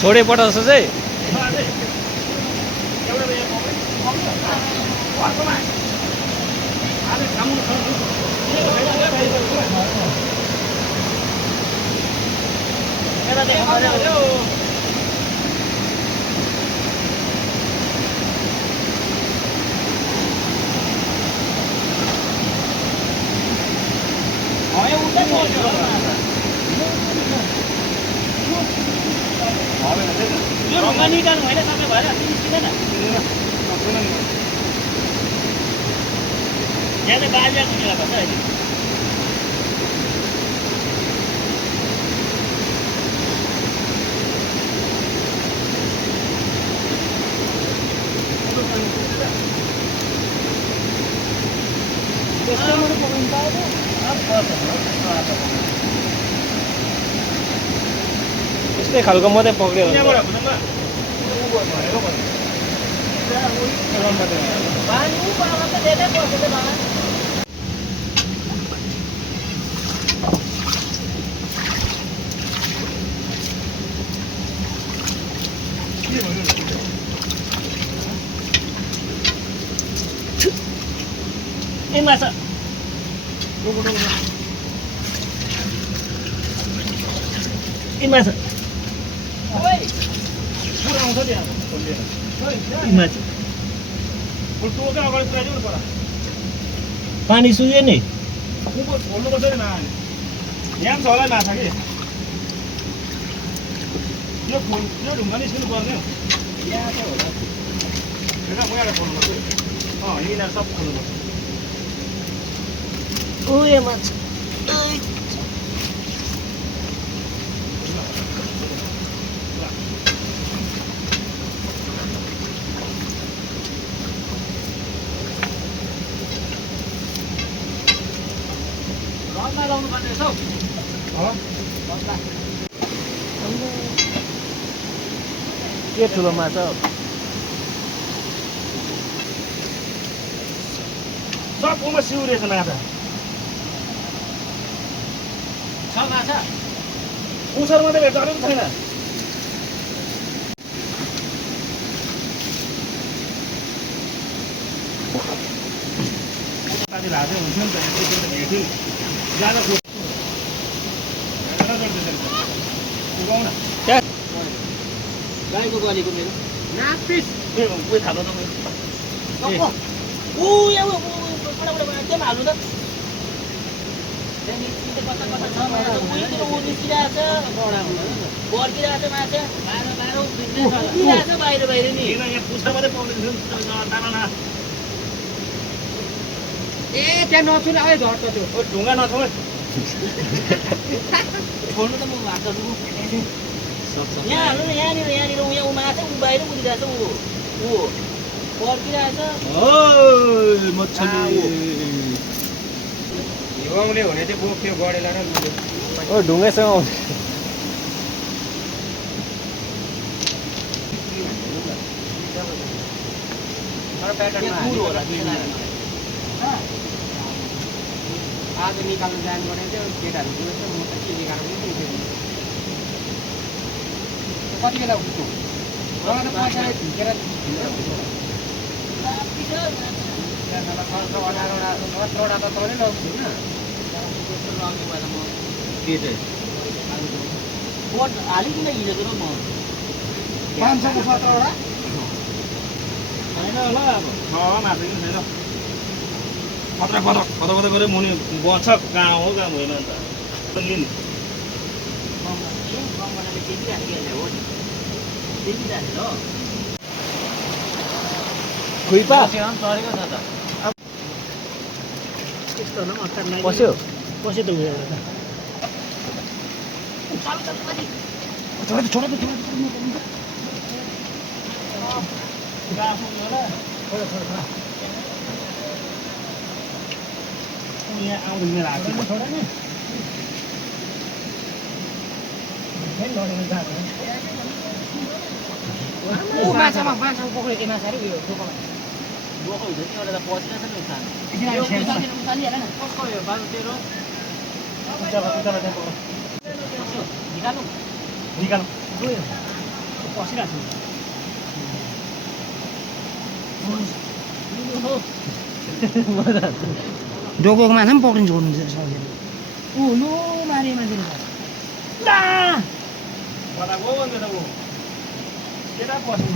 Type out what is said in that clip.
छोडे पठाउँछ चाहिँ यो ढुङ्गा निकाल्नु होइन सबै भएर निस्किँदैन यहाँ चाहिँ बालियाको मेला भन्छ अहिले यस्तै खालको मात्रै पक्रियो ए माछा ए माछा पानी सुक्यो नि यहाँ छ होला माछा कि यो ढुङ्गा निस्किनु पर्ने यहाँ चाहिँ होला म यहाँ खोल्नुपर्छ यिनीहरू सब खोल्नुपर्छ उयो माछा लाउनु पर्ने रहेछ के ठुलो माछा हो सबकोमा सिउरेछ माछा छ माछा पुछर मात्रै भेट्छ अरू छैन साथी लाजै हुन्थ्यो नि त भेट्यो ज्यादा उगाउन गाईको गलेको मेरो नापिस उयो थाल्नु त मेरो केमा हाल्नु त पर्किरहेको छ माछा बाहिर बाहिर नि यहाँ पुछर मात्रै पाउँदैन दाना ए त्यहाँ नछुने अहिले झर्छ त्यो ढुङ्गा नछाउ छोड्नु त म हात यहाँ हाल्नु न यहाँनिर यहाँ माछा ऊ बाहिर उडिरहेछ ऊ पर्किरहेछ हिउँले हुने चाहिँ बोक्थ्यो गडेला र ओ ढुङ्गैसँग आउँछ आज निकाल्नु जानु पर्ने थियो केटाहरू गएछ म त के निकाल्नु पनि कति बेला उठ्छु पैसा झिकेर अठारवटा त तलै लगाउँछु होइन हालिकन हिँडेको र म 500 को 17वटा होइन होला अब छ माछा पनि छैन खतरा खतरा गरेर मुनि बन्छ कहाँ हो होइन नि त लिने खुइपा तरेको छ त पस्यो पस्यो त उयो यहाँ आउँदैन माछामा पक्रेको माछा अरे उयो बोको हुँदैन नि एउटा त पसिरहेछ नि उखान कसको हो बाबु तेरो निकाल्नु पसिरहेको डोकोको माछा पनि पक्रिन्छ सक्दैन ऊ लो मारे मान्छेले छु केटा पस्नु